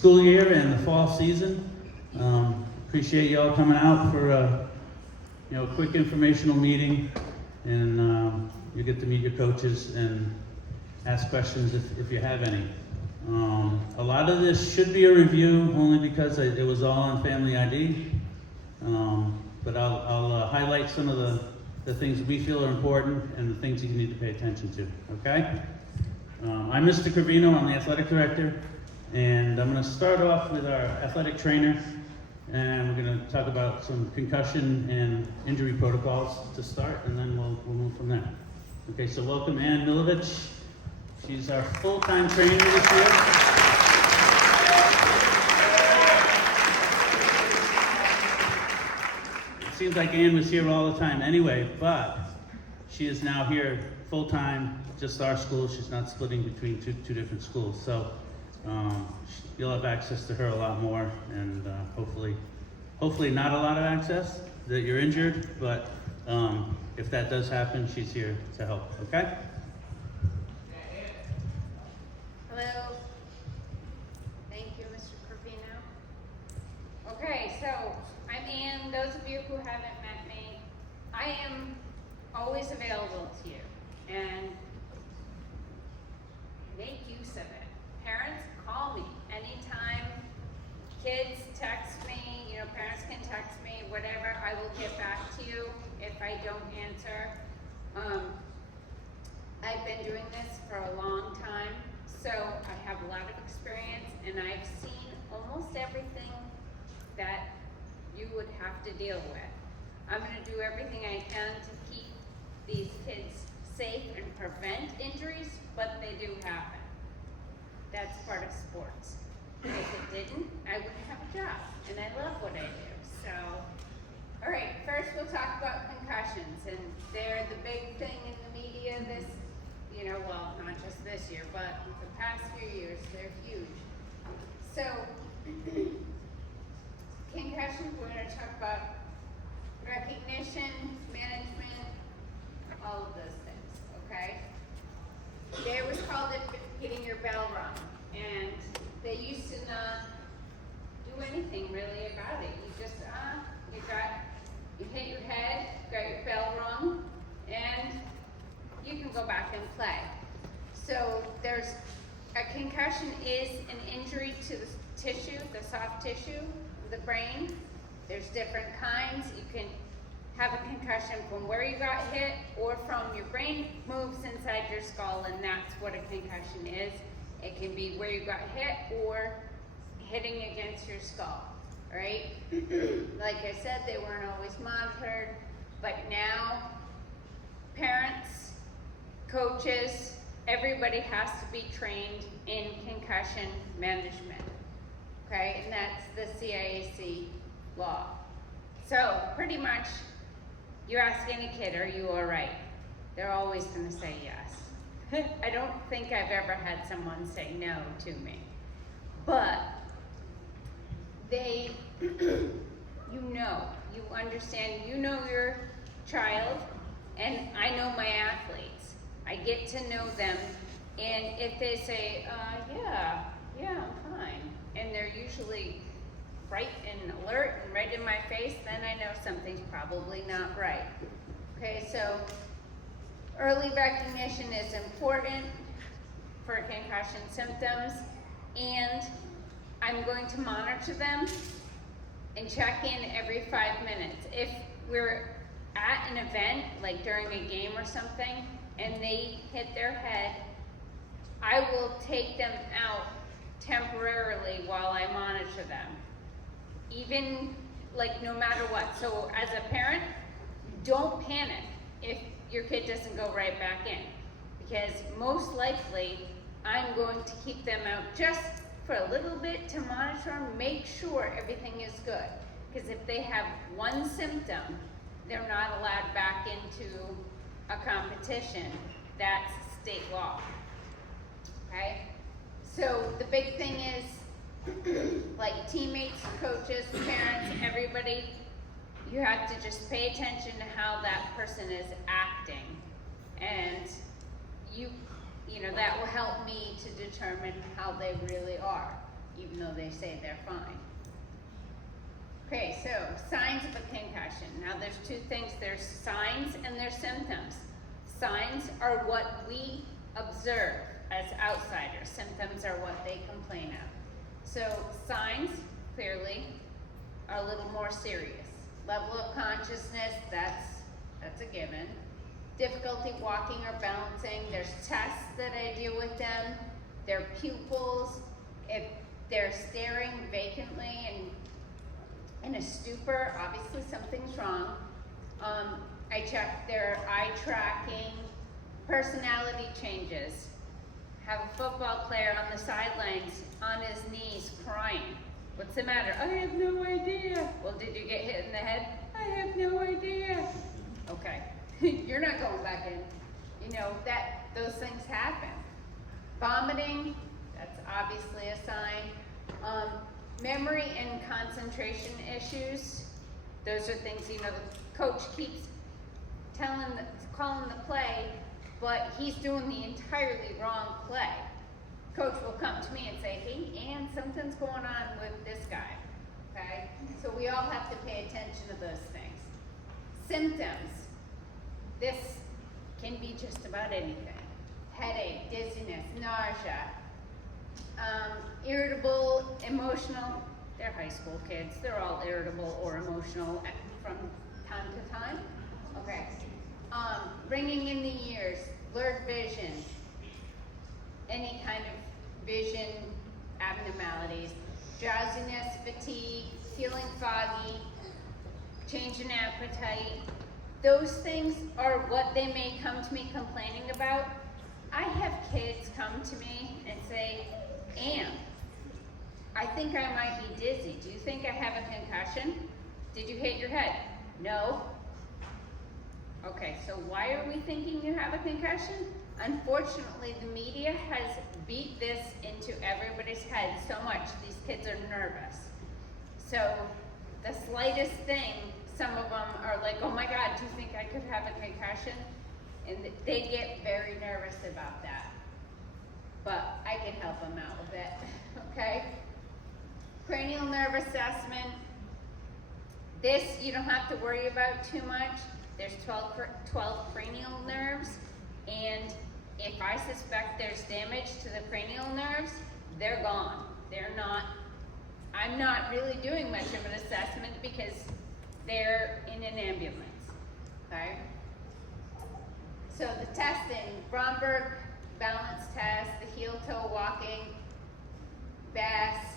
school year and the fall season. Appreciate you all coming out for a quick informational meeting, and you get to meet your coaches and ask questions if you have any. A lot of this should be a review only because it was all on Family ID, but I'll highlight some of the things we feel are important and the things you need to pay attention to, okay? I'm Mr. Cravinho, I'm the athletic director, and I'm going to start off with our athletic trainer, and we're going to talk about some concussion and injury protocols to start, and then we'll move from there. Okay, so welcome Anne Millovich. She's our full-time trainer this year. It seems like Anne was here all the time anyway, but she is now here full-time, just our school. She's not splitting between two different schools. So you'll have access to her a lot more, and hopefully not a lot of access that you're injured, but if that does happen, she's here to help, okay? Hello. Thank you, Mr. Cravinho. Okay, so I'm Anne. Those of you who haven't met me, I am always available to you and make use of it. Parents, call me anytime. Kids, text me. Parents can text me, whatever. I will get back to you if I don't answer. I've been doing this for a long time, so I have a lot of experience, and I've seen almost everything that you would have to deal with. I'm going to do everything I can to keep these kids safe and prevent injuries, but they do happen. That's part of sports. If it didn't, I wouldn't have a job, and I love what I do. So, all right, first we'll talk about concussions, and they're the big thing in the media this, well, not just this year, but the past few years, they're huge. So, concussions, we're going to talk about recognition, management, all of those things, okay? There was called it getting your bell rung, and they used to not do anything really about it. You just, you hit your head, got your bell rung, and you can go back and play. So a concussion is an injury to the tissue, the soft tissue of the brain. There's different kinds. You can have a concussion from where you got hit or from your brain moves inside your skull, and that's what a concussion is. It can be where you got hit or hitting against your skull, right? Like I said, they weren't always monitored, but now parents, coaches, everybody has to be trained in concussion management, okay? And that's the CIAC law. So pretty much, you ask any kid, are you all right? They're always gonna say yes. I don't think I've ever had someone say no to me, but they, you understand, you know your child, and I know my athletes. I get to know them, and if they say, yeah, I'm fine, and they're usually bright and alert and right in my face, then I know something's probably not right. Okay, so early recognition is important for concussion symptoms, and I'm going to monitor them and check in every 5 minutes. If we're at an event, like during a game or something, and they hit their head, I will take them out temporarily while I monitor them. Even, like, no matter what. So as a parent, don't panic if your kid doesn't go right back in, because most likely I'm going to keep them out just for a little bit to monitor and make sure everything is good. Because if they have one symptom, they're not allowed back into a competition. That's state law. Okay? So the big thing is, like teammates, coaches, parents, everybody, you have to just pay attention to how that person is acting, and you know that will help me to determine how they really are. even though they say they're fine. Okay, so signs of a concussion. Now there's two things, there's signs and there's symptoms. Signs are what we observe as outsiders. Symptoms are what they complain of. So signs, clearly, are a little more serious. Level of consciousness, that's a given. Difficulty walking or balancing, there's tests that I deal with them. Their pupils, if they're staring vacantly and in a stupor, obviously something's wrong. I check their eye tracking, personality changes. Have a football player on the sidelines on his knees crying. What's the matter? I have no idea. Well, did you get hit in the head? I have no idea. Okay, you're not going back in. You know, those things happen. Vomiting, that's obviously a sign. Memory and concentration issues, those are things, you know, the coach keeps calling the play, but he's doing the entirely wrong play. Coach will come to me and say, hey, Ann, something's going on with this guy, okay? So we all have to pay attention to those things. Symptoms, this can be just about anything. Headache, dizziness, nausea, irritable, emotional. They're high school kids. They're all irritable or emotional from time to time. Okay. Ringing in the ears, blurred vision, any kind of vision abnormalities, drowsiness, fatigue, feeling foggy, change in appetite. Those things are what they may come to me complaining about. I have kids come to me and say, Ann, I think I might be dizzy. Do you think I have a concussion? Did you hit your head? No. Okay, so why are we thinking you have a concussion? Unfortunately, the media has beat this into everybody's head so much, these kids are nervous. So the slightest thing, some of them are like, oh my God, do you think I could have a concussion? And they get very nervous about that. But I can help them out with it, okay? Cranial nerve assessment. This you don't have to worry about too much. There's 12 cranial nerves, and if I suspect there's damage to the cranial nerves, they're gone. I'm not really doing much of an assessment because they're in an ambulance, okay? So the testing, Bromberg balance test, the heel-toe walking, BASS.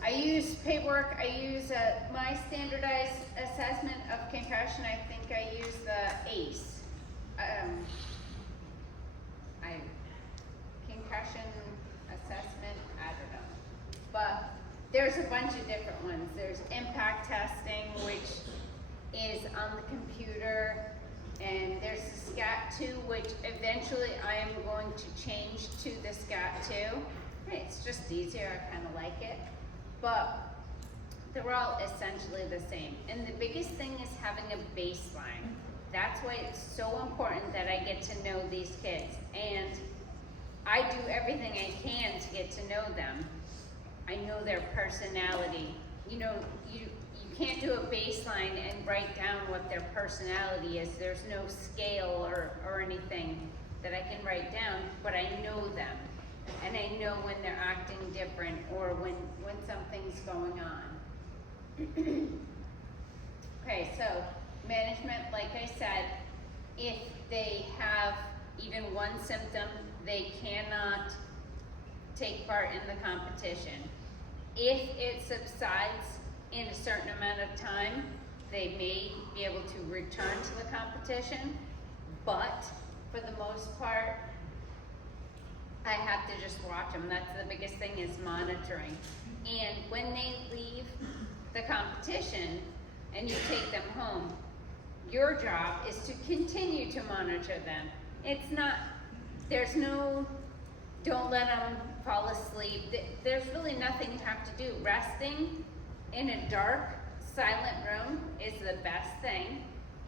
I use paperwork. I use my standardized assessment of concussion. I think I use the ACE. Concussion assessment, I don't know. But there's a bunch of different ones. There's impact testing, which is on the computer, and there's the SCAT-2, which eventually I am going to change to the SCAT-2. It's just easier, I kind of like it. But they're all essentially the same. And the biggest thing is having a baseline. That's why it's so important that I get to know these kids. And I do everything I can to get to know them. I know their personality. You know, you can't do a baseline and write down what their personality is. There's no scale or anything that I can write down, but I know them. And I know when they're acting different or when something's going on. Okay, so management, like I said, if they have even one symptom, they cannot take part in the competition. If it subsides in a certain amount of time, they may be able to return to the competition, but for the most part, I have to just watch them. That's the biggest thing, is monitoring. And when they leave the competition and you take them home, your job is to continue to monitor them. It's not, there's no, don't let them fall asleep. There's really nothing you have to do. Resting in a dark, silent room is the best thing.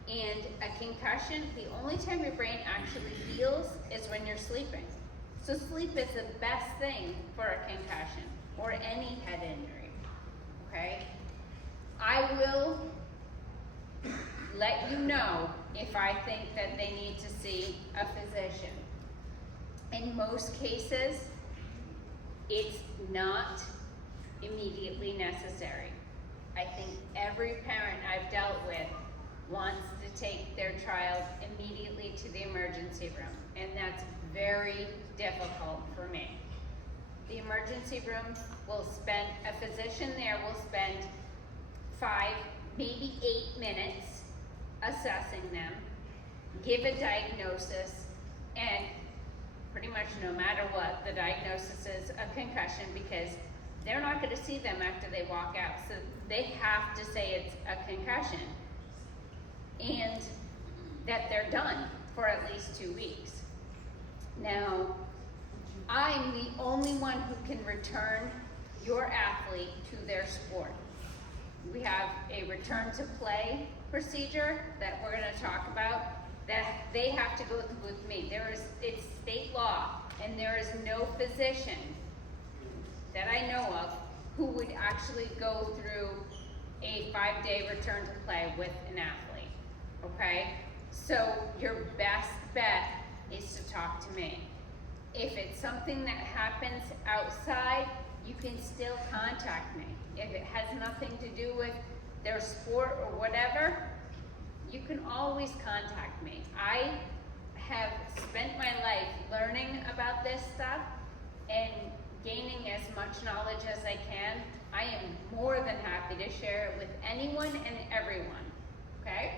And a concussion, the only time your brain actually feels is when you're sleeping. So sleep is the best thing for a concussion or any head injury, okay? I will let you know if I think that they need to see a physician. In most cases, it's not immediately necessary. I think every parent I've dealt with wants to take their child immediately to the emergency room, and that's very difficult for me. The emergency room will spend, a physician there will spend 5, maybe 8 minutes assessing them, give a diagnosis, and pretty much no matter what, the diagnosis is a concussion because they're not going to see them after they walk out. So they have to say it's a concussion and that they're done for at least 2 weeks. Now, I'm the only one who can return your athlete to their sport. We have a return to play procedure that we're going to talk about that they have to go through with me. It's state law, and there is no physician that I know of who would actually go through a 5-day return to play with an athlete, okay? So your best bet is to talk to me. If it's something that happens outside, you can still contact me. If it has nothing to do with their sport or whatever, you can always contact me. I have spent my life learning about this stuff and gaining as much knowledge as I can. I am more than happy to share it with anyone and everyone, okay?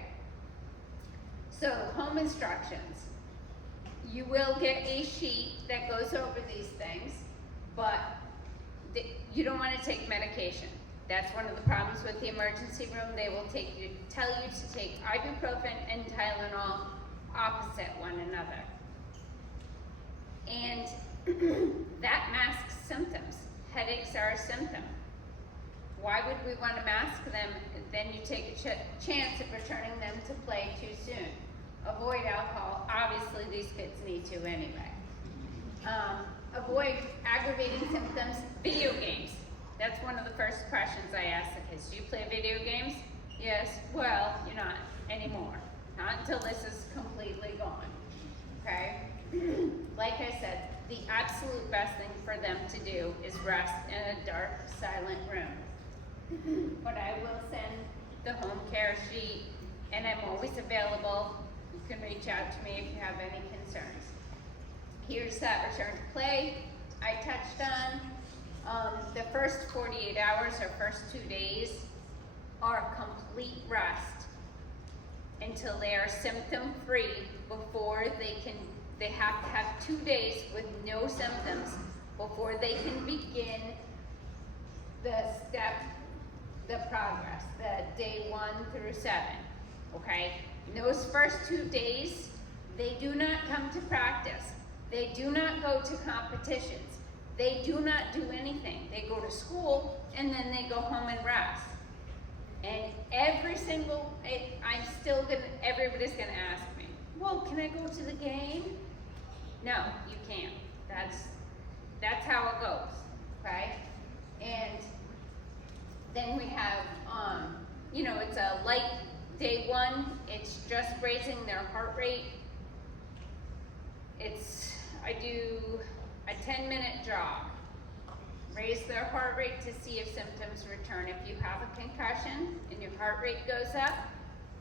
So, home instructions. You will get a sheet that goes over these things, but you don't want to take medication. That's one of the problems with the emergency room. They will tell you to take ibuprofen and Tylenol opposite one another. And that masks symptoms. Headaches are a symptom. Why would we want to mask them? Then you take a chance of returning them to play too soon. Avoid alcohol. Obviously, these kids need to anyway. Avoid aggravating symptoms. Video games. That's one of the first questions I ask the kids. Do you play video games? Yes. Well, you're not anymore. Not until this is completely gone. Okay? Like I said, the absolute best thing for them to do is rest in a dark, silent room. But I will send the home care sheet, and I'm always available. You can reach out to me if you have any concerns. Here's that return to play I touched on. The first 48 hours or first 2 days are complete rest until they are symptom free before they have to have 2 days with no symptoms before they can begin the progress, the day 1 through 7, okay? In those first 2 days, they do not come to practice. They do not go to competitions. They do not do anything. They go to school and then they go home and rest. And everybody's gonna ask me, well, can I go to the game? No, you can't. That's how it goes, okay? And then we have, it's a light day 1. It's just raising their heart rate. I do a 10-minute jog. Raise their heart rate to see if symptoms return. If you have a concussion and your heart rate goes up,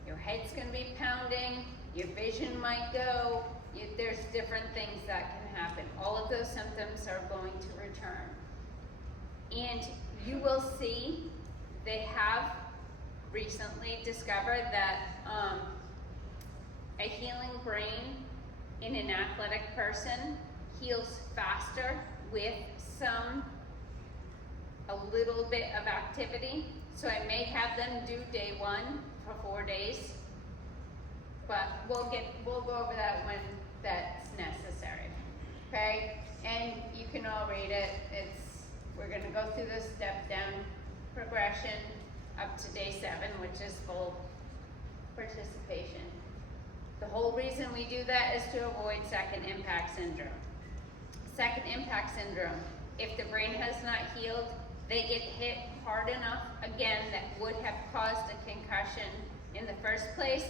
your head's gonna be pounding, your vision might go, there's different things that can happen. All of those symptoms are going to return. And you will see they have recently discovered that a healing brain in an athletic person heals faster with a little bit of activity. So I may have them do day 1 for 4 days, but we'll go over that when that's necessary, okay? And you can all read it. We're gonna go through the step down progression up to day 7, which is full participation. The whole reason we do that is to avoid second impact syndrome. second impact syndrome. If the brain has not healed, they get hit hard enough again that would have caused a concussion in the first place,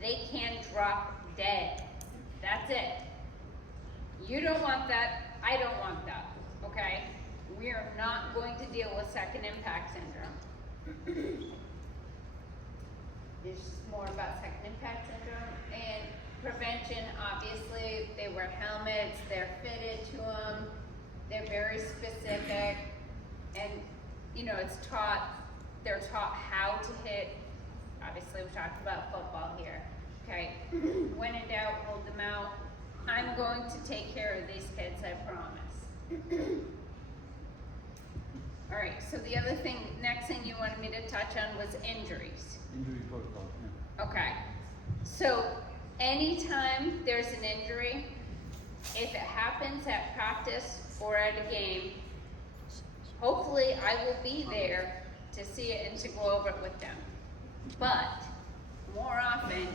they can drop dead. That's it. You don't want that, I don't want that, okay? We are not going to deal with second impact syndrome. It's just more about second impact syndrome and prevention. Obviously, they wear helmets, they're fitted to them, they're very specific, and you know, they're taught how to hit. Obviously, we talked about football here, okay? When in doubt, hold them out. I'm going to take care of these kids, I promise. All right, so the other thing, next thing you wanted me to touch on was injuries. Injury protocol, yeah. Okay, so anytime there's an injury, if it happens at practice or at a game, hopefully I will be there to see it and to go over it with them. But more often,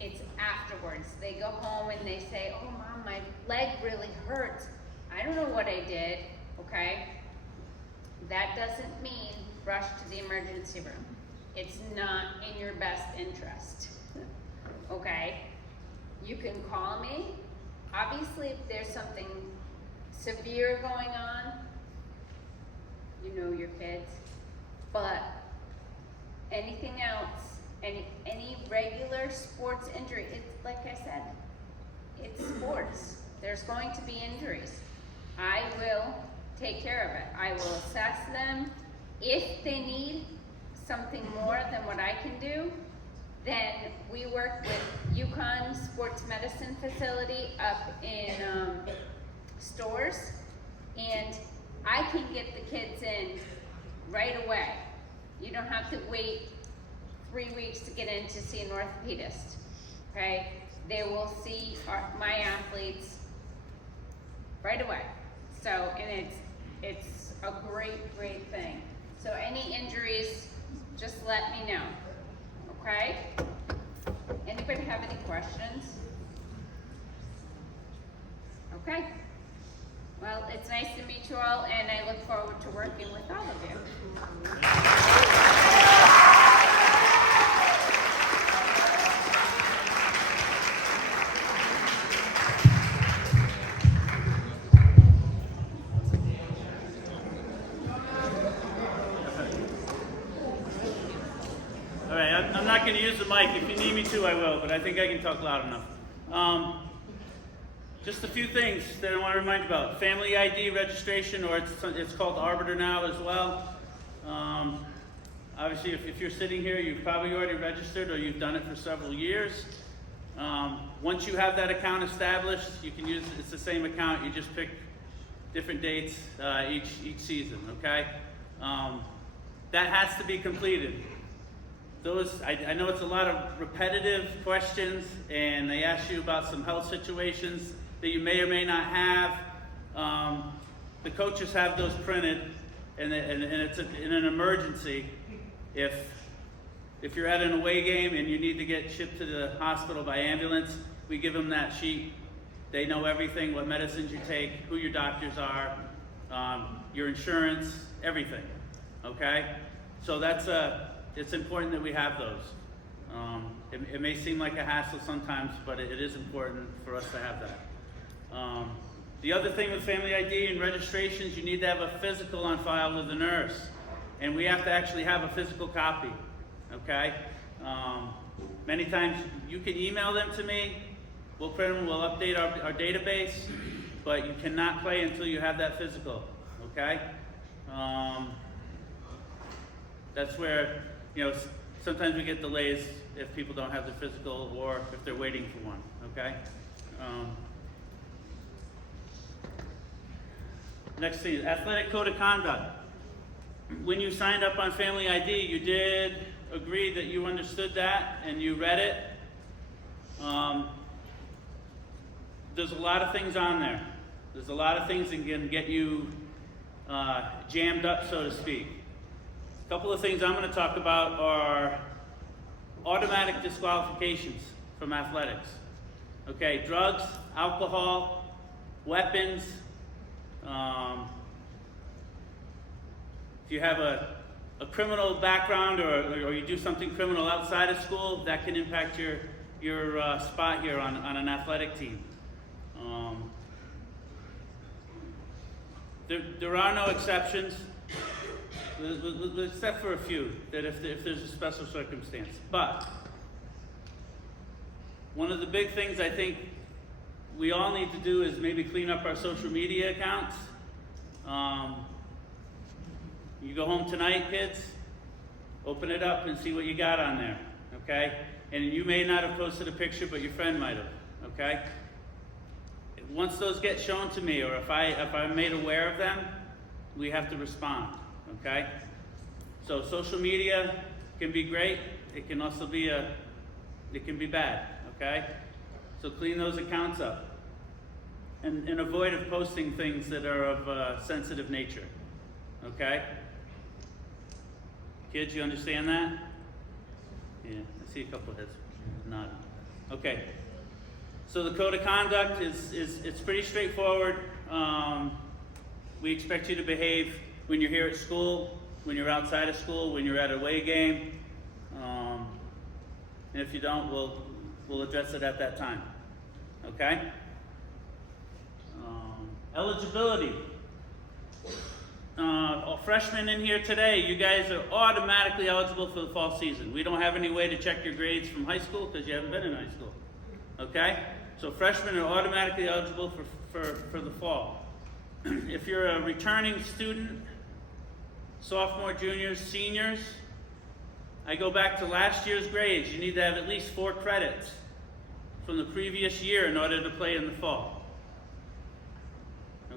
it's afterwards. They go home and they say, "Oh, Mom, my leg really hurts. I don't know what I did." Okay? That doesn't mean rush to the emergency room. It's not in your best interest. Okay? You can call me. Obviously, if there's something severe going on, you know your kids. But anything else, any regular sports injury, it's like I said, it's sports. There's going to be injuries. I will take care of it. I will assess them. If they need something more than what I can do, then we work with Yukon Sports Medicine Facility up in Stores, and I can get the kids in right away. You don't have to wait 3 weeks to get in to see an orthopedist, okay? They will see my athletes right away. So, and it's a great thing. So any injuries, just let me know, okay? Anybody have any questions? Okay. Well, it's nice to meet you all, and I look forward to working with all of you. All right, I'm not going to use the mic. If you need me to, I will, but I think I can talk loud enough. Just a few things that I want to remind you about. Family ID registration, or it's called Arbiter now as well. Obviously, if you're sitting here, you've probably already registered or you've done it for several years. Once you have that account established, you can use, it's the same account, you just pick different dates each season, okay? That has to be completed. I know it's a lot of repetitive questions, and they ask you about some health situations that you may or may not have. The coaches have those printed, and it's in an emergency. If you're at an away game and you need to get shipped to the hospital by ambulance, we give them that sheet. They know everything, what medicines you take, who your doctors are, your insurance, everything, okay? So it's important that we have those. It may seem like a hassle sometimes, but it is important for us to have that. The other thing with family ID and registrations, you need to have a physical on file with the nurse. And we have to actually have a physical copy, okay? Many times you can email them to me, we'll print them, we'll update our database, but you cannot play until you have that physical, okay? That's where, you know, sometimes we get delays if people don't have the physical or if they're waiting for one, okay? Next thing is athletic code of conduct. When you signed up on Family ID, you did agree that you understood that and you read it. There's a lot of things on there. There's a lot of things that can get you jammed up, so to speak. A couple of things I'm going to talk about are automatic disqualifications from athletics. Okay, drugs, alcohol, weapons. If you have a criminal background or you do something criminal outside of school, that can impact your spot here on an athletic team. There are no exceptions, except for a few, that if there's a special circumstance. But one of the big things I think we all need to do is maybe clean up our social media accounts. You go home tonight, kids, open it up and see what you got on there, okay? And you may not have posted a picture, but your friend might have, okay? Once those get shown to me, or if I'm made aware of them, we have to respond, okay? So social media can be great. It can also be it can be bad, okay? So clean those accounts up. And avoid of posting things that are of sensitive nature, okay? Kids, you understand that? Yeah, I see a couple of heads nodding. Okay. So the code of conduct it's pretty straightforward. We expect you to behave when you're here at school, when you're outside of school, when you're at a away game. And if you don't, we'll address it at that time. Okay? Eligibility. All freshmen in here today, you guys are automatically eligible for the fall season. We don't have any way to check your grades from high school because you haven't been in high school. Okay? So freshmen are automatically eligible for the fall. If you're a returning student, sophomore, juniors, seniors, I go back to last year's grades. You need to have at least 4 credits from the previous year in order to play in the fall.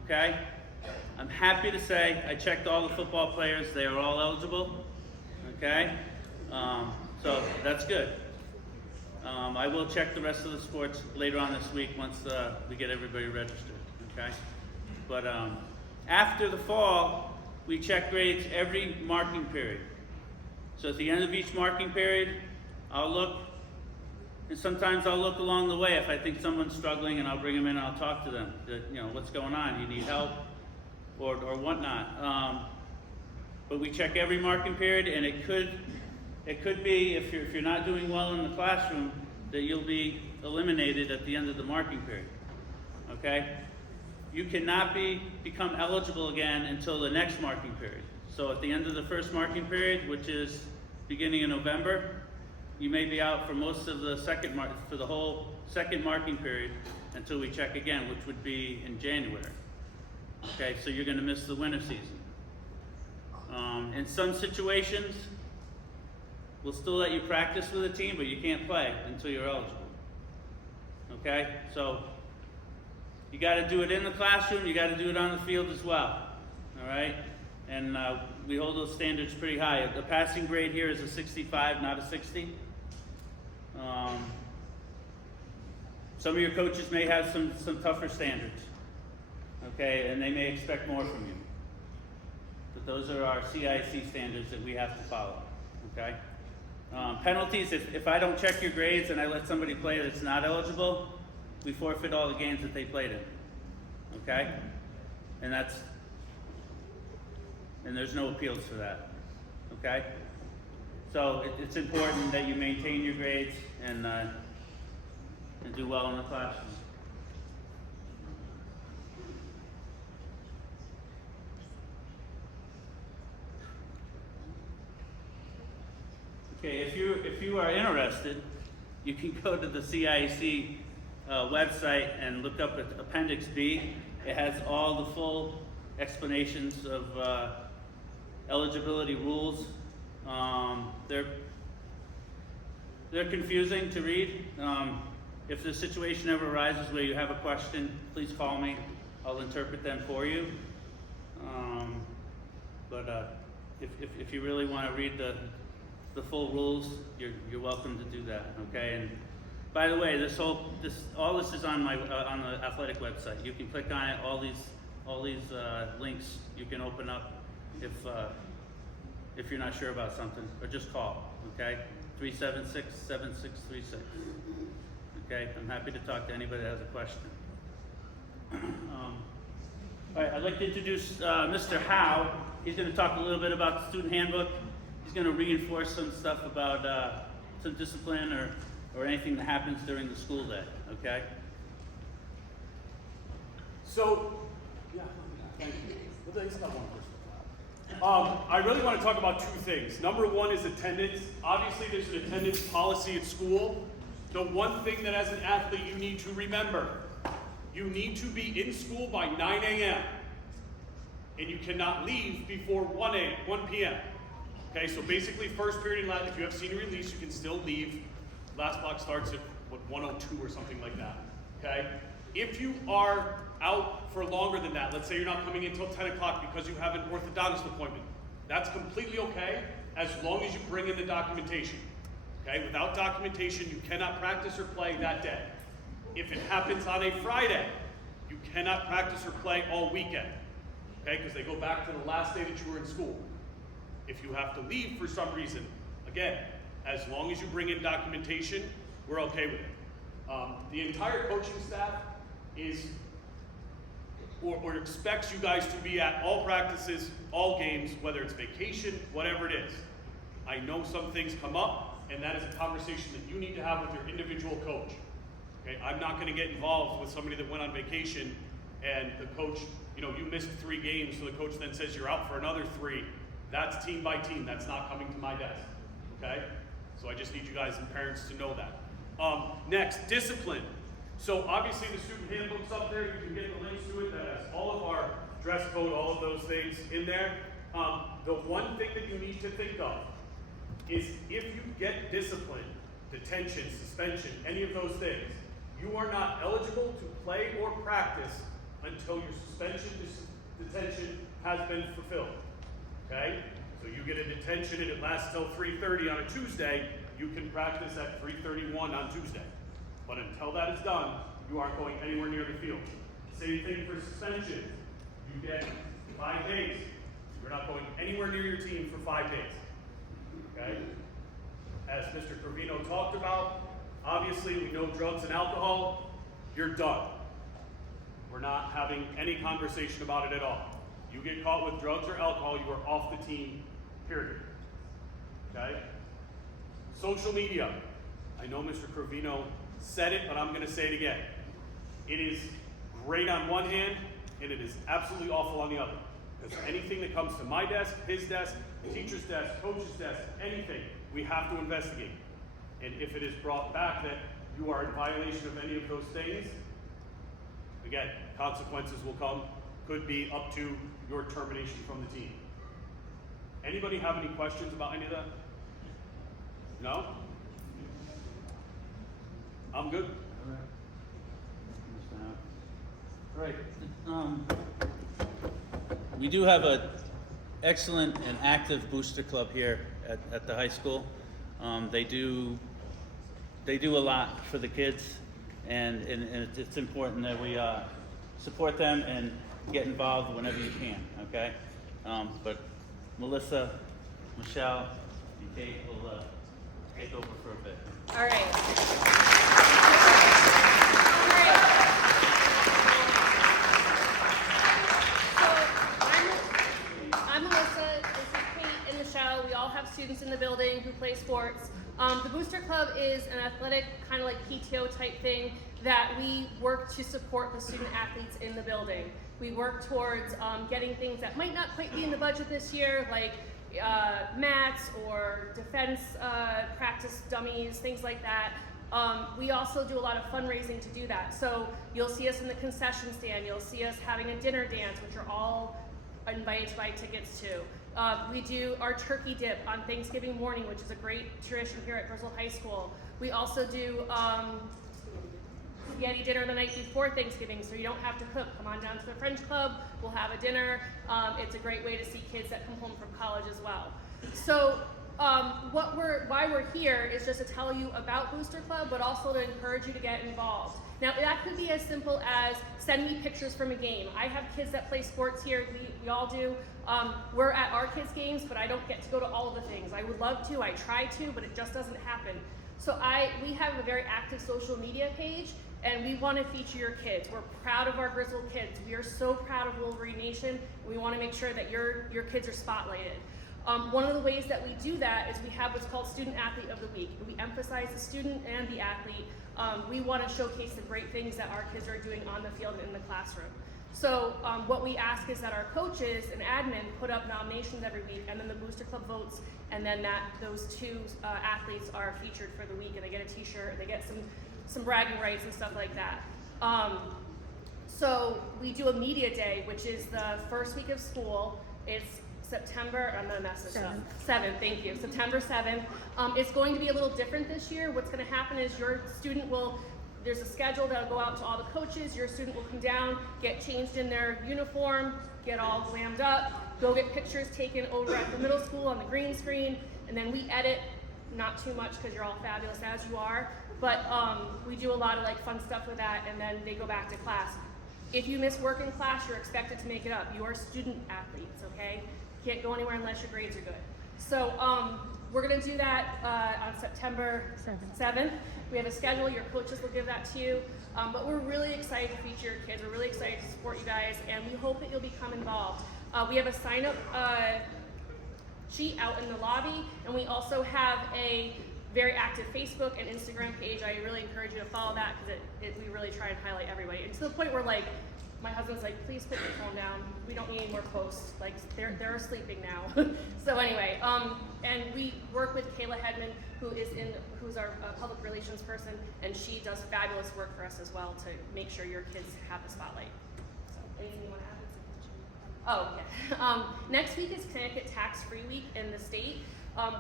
Okay? I'm happy to say I checked all the football players. They are all eligible. Okay? So that's good. I will check the rest of the sports later on this week once we get everybody registered. Okay? But after the fall, we check grades every marking period. So at the end of each marking period, I'll look, and sometimes I'll look along the way if I think someone's struggling, and I'll bring them in and I'll talk to them. What's going on? You need help, or whatnot. But we check every marking period, and it could be if you're not doing well in the classroom that you'll be eliminated at the end of the marking period. Okay? You cannot become eligible again until the next marking period. So at the end of the first marking period, which is beginning in November, you may be out for most of the for the whole second marking period until we check again, which would be in January. Okay, so you're going to miss the winter season. In some situations, we'll still let you practice with a team, but you can't play until you're eligible. Okay, so you got to do it in the classroom, you got to do it on the field as well. All right, and we hold those standards pretty high. The passing grade here is a 65, not a 60. Some of your coaches may have some tougher standards, okay, and they may expect more from you. But those are our CIC standards that we have to follow, okay? Penalties, if I don't check your grades and I let somebody play that's not eligible, we forfeit all the games that they played in, okay? And there's no appeals for that, okay? So it's important that you maintain your grades and do well in the classroom. Okay, if you are interested, you can go to the CIC website and look up at Appendix B. It has all the full explanations of eligibility rules. They're confusing to read. If the situation ever arises where you have a question, please call me. I'll interpret them for you. But if you really want to read the full rules, you're welcome to do that. Okay. And by the way, all this is on on the athletic website. You can click on it. All these links you can open up if you're not sure about something, or just call. Okay, 376-7636. Okay, I'm happy to talk to anybody that has a question. All right, I'd like to introduce Mr. Howe. He's going to talk a little bit about the student handbook. He's going to reinforce some stuff about some discipline or anything that happens during the school day, okay? So, yeah, thank you. Well, there's not one person. I really want to talk about two things. Number one is attendance. Obviously, there's an attendance policy at school. The one thing that as an athlete you need to remember, you need to be in school by 9 a.m. and you cannot leave before 1 p.m. Okay, so basically first period in last, if you have senior release, you can still leave. Last block starts at, 1:02 or something like that, okay? If you are out for longer than that, let's say you're not coming in until 10 o'clock because you have an orthodontist appointment, that's completely okay as long as you bring in the documentation, okay? Without documentation, you cannot practice or play that day. If it happens on a Friday, you cannot practice or play all weekend, okay? Because they go back to the last day that you were in school. If you have to leave for some reason, again, as long as you bring in documentation, we're okay with it. The entire coaching staff is, or expects you guys to be at all practices, all games, whether it's vacation, whatever it is. I know some things come up, and that is a conversation that you need to have with your individual coach. Okay, I'm not going to get involved with somebody that went on vacation and the coach, you missed 3 games, so the coach then says you're out for another 3. That's team by team. That's not coming to my desk. Okay? So I just need you guys and parents to know that. Next, discipline. So obviously the student handbook's up there. You can get the links to it. That has all of our dress code, all of those things in there. The one thing that you need to think of is if you get discipline, detention, suspension, any of those things, you are not eligible to play or practice until your suspension, detention has been fulfilled. Okay? So you get a detention and it lasts till 3:30 on a Tuesday, you can practice at 3:31 on Tuesday. But until that is done, you aren't going anywhere near the field. Same thing for suspension. You get 5 days. You're not going anywhere near your team for 5 days. Okay? As Mr. Cravinho talked about, obviously we know drugs and alcohol, you're done. We're not having any conversation about it at all. You get caught with drugs or alcohol, you are off the team, period. Okay? Social media. I know Mr. Cravinho said it, but I'm going to say it again. It is great on one hand, and it is absolutely awful on the other. Because anything that comes to my desk, his desk, the teacher's desk, coach's desk, anything, we have to investigate. And if it is brought back that you are in violation of any of those things, again, consequences will come. Could be up to your termination from the team. Anybody have any questions about any of that? No? I'm good. All right. We do have an excellent and active booster club here at the high school. They do a lot for the kids, and it's important that we support them and get involved whenever you can, okay? But Melissa, Michelle, and Kate will take over for a bit. All right. So I'm Melissa, this is Kate and Michelle. We all have students in the building who play sports. The Booster Club is an athletic, kind of like PTO type thing that we work to support the student athletes in the building. We work towards getting things that might not quite be in the budget this year, like mats or defense practice dummies, things like that. We also do a lot of fundraising to do that. So you'll see us in the concession stand, you'll see us having a dinner dance, which you're all invited to buy tickets to. We do our turkey dip on Thanksgiving morning, which is a great tradition here at Griswold High School. We also do spaghetti dinner the night before Thanksgiving, so you don't have to cook. Come on down to the French Club, we'll have a dinner. It's a great way to see kids that come home from college as well. So why we're here is just to tell you about Booster Club, but also to encourage you to get involved. Now that could be as simple as send me pictures from a game. I have kids that play sports here, we all do. We're at our kids' games, but I don't get to go to all of the things. I would love to, I try to, but it just doesn't happen. So we have a very active social media page, and we want to feature your kids. We're proud of our Griswold kids. We are so proud of Wolverine Nation, and we want to make sure that your kids are spotlighted. One of the ways that we do that is we have what's called Student Athlete of the Week. We emphasize the student and the athlete. We want to showcase the great things that our kids are doing on the field and in the classroom. So what we ask is that our coaches and admin put up nominations every week, and then the Booster Club votes, and then those two athletes are featured for the week, and they get a t-shirt, and they get some bragging rights and stuff like that. So we do a media day, which is the first week of school. It's September, I'm gonna mess this up. 7th, thank you. September 7th. It's going to be a little different this year. What's gonna happen is your student there's a schedule that'll go out to all the coaches. Your student will come down, get changed in their uniform, get all glammed up, go get pictures taken over at the middle school on the green screen, and then we edit, not too much because you're all fabulous as you are, but we do a lot of fun stuff with that, and then they go back to class. If you miss work in class, you're expected to make it up. You are student athletes, okay? You can't go anywhere unless your grades are good. So we're gonna do that on September 7th. We have a schedule, your coaches will give that to you. But we're really excited to feature your kids. We're really excited to support you guys, and we hope that you'll become involved. We have a sign-up sheet out in the lobby, and we also have a very active Facebook and Instagram page. I really encourage you to follow that because we really try and highlight everybody. And to the point where my husband's like, please put your phone down. We don't need any more posts. They're sleeping now. So anyway, and we work with Kayla Hedman, who's our public relations person, and she does fabulous work for us as well to make sure your kids have the spotlight. So anything you want to add? Oh yeah. Next week is Connecticut Tax-Free Week in the state.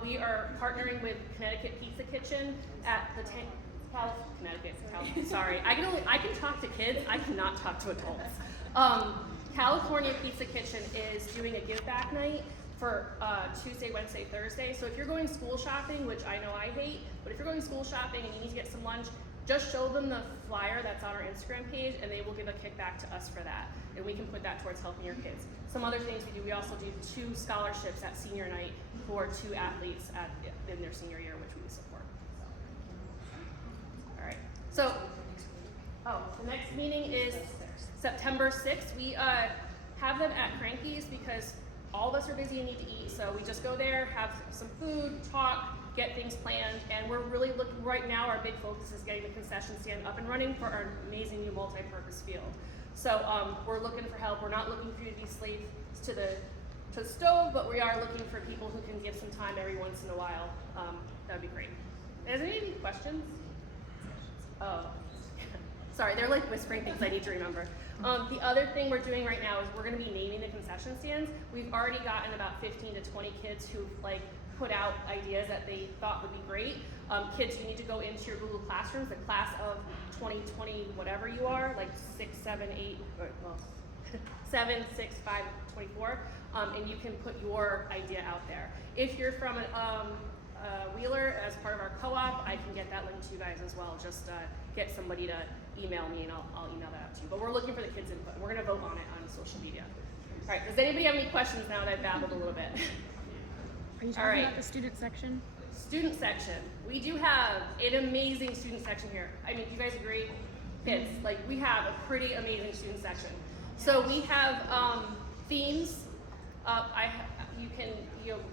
We are partnering with Connecticut Pizza Kitchen at the Connecticut. Sorry, I can talk to kids. I cannot talk to adults. California Pizza Kitchen is doing a give back night for Tuesday, Wednesday, Thursday. So if you're going school shopping, which I know I hate, but if you're going school shopping and you need to get some lunch, just show them the flyer that's on our Instagram page, and they will give a kickback to us for that, and we can put that towards helping your kids. Some other things we do, we also do 2 scholarships at senior night for 2 athletes in their senior year, which we support. All right. So, the next meeting is September 6th. We have them at Cranky's because all of us are busy and need to eat, so we just go there, have some food, talk, get things planned, and we're really looking, right now our big focus is getting the concession stand up and running for our amazing new multi-purpose field. So we're looking for help. We're not looking for you to be slaves to the stove, but we are looking for people who can give some time every once in a while. That would be great. Is there any questions? Oh, sorry, they're whispering things I need to remember. The other thing we're doing right now is we're going to be naming the concession stands. We've already gotten about 15 to 20 kids who've put out ideas that they thought would be great. Kids, you need to go into your Google Classrooms, the class of 2020, whatever you are, 6, 7, 8, 7, 6, 5, 24, and you can put your idea out there. If you're from Wheeler as part of our co-op, I can get that link to you guys as well. Just get somebody to email me and I'll email that out to you. But we're looking for the kids' input. We're gonna vote on it on social media. All right, does anybody have any questions now that I've babbled a little bit? Are you talking about the student section? Student section. We do have an amazing student section here. I mean, do you guys agree? Kids, we have a pretty amazing student section. So we have themes. You can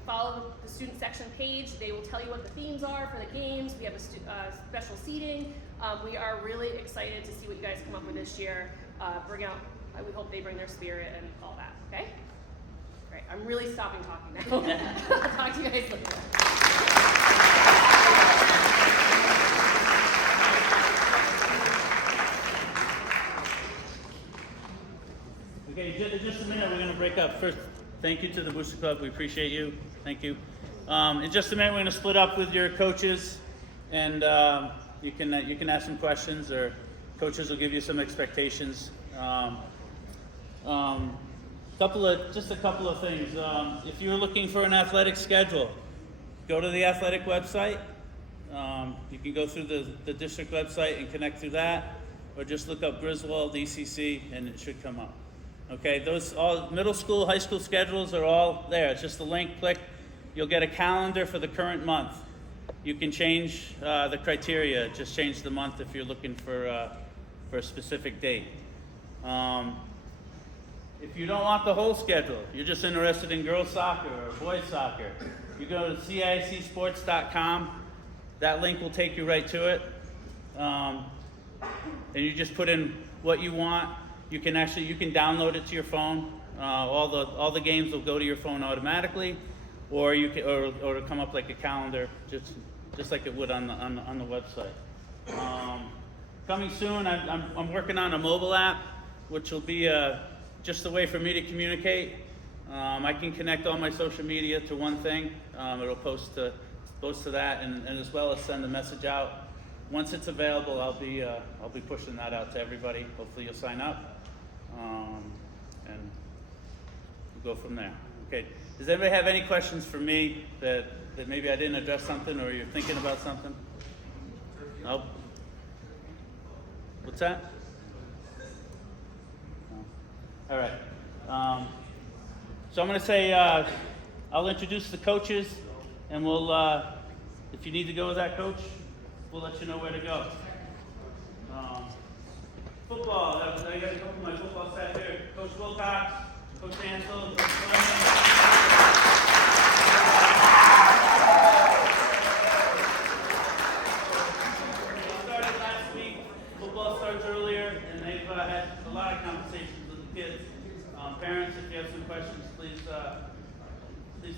follow the student section page. They will tell you what the themes are for the games. We have a special seating. We are really excited to see what you guys come up with this year. We hope they bring their spirit and all that, okay? Great, I'm really stopping talking now. I'll talk to you guys later. Okay, just a minute, we're going to break up. First, thank you to the Booster Club. We appreciate you. Thank you. In just a minute, we're going to split up with your coaches, and you can ask some questions, or coaches will give you some expectations. Just a couple of things. If you're looking for an athletic schedule, go to the athletic website. You can go through the district website and connect through that, or just look up Griswold ECC and it should come up. Okay, those all middle school, high school schedules are all there. It's just a link, click. You'll get a calendar for the current month. You can change the criteria, just change the month if you're looking for for a specific date. If you don't want the whole schedule, you're just interested in girls soccer or boys soccer, you go to CICsports.com. That link will take you right to it. And you just put in what you want. You can download it to your phone. All the games will go to your phone automatically, or it'll come up like a calendar, just like it would on the website. Coming soon, I'm working on a mobile app, which will be just a way for me to communicate. I can connect all my social media to one thing. It'll post to that, and as well as send a message out. Once it's available, I'll be pushing that out to everybody. Hopefully, you'll sign up, and we'll go from there. Okay. Does anybody have any questions for me that maybe I didn't address something, or you're thinking about something? No. What's that? No. All right. So I'm going to say I'll introduce the coaches, and we'll, if you need to go with that coach, we'll let you know where to go. Football, I got a couple of my football staff here. Coach Wilcox, Coach Ansel, Coach Fleming. Started last week. Football starts earlier, and they've had a lot of conversations with the kids. Parents, if you have some questions, please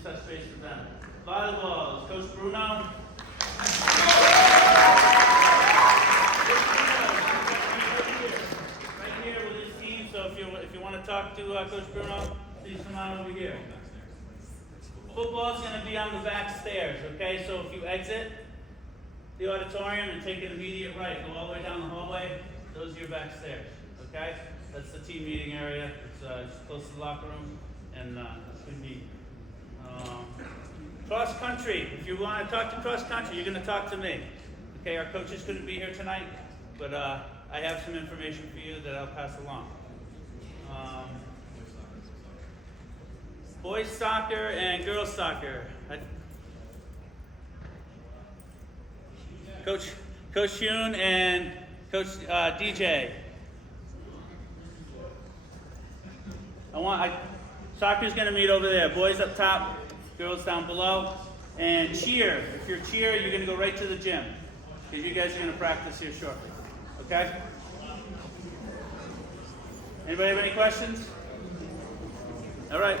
touch base with them. Volleyball is Coach Bruno. Right here with his team. So if you want to talk to Coach Bruno, please come on over here. Football is going to be on the back stairs. Okay, so if you exit the auditorium and take an immediate right, go all the way down the hallway. Those are your back stairs. Okay, that's the team meeting area. It's close to the locker room, and it's going to be cross country. If you want to talk to cross country, you're going to talk to me. Okay, our coaches couldn't be here tonight, but I have some information for you that I'll pass along. Boys soccer and girls soccer. Coach Yoon and Coach DJ. Soccer's going to meet over there. Boys up top, girls down below. And cheer. If you're cheer, you're going to go right to the gym, because you guys are going to practice here shortly. Okay? Anybody have any questions? All right.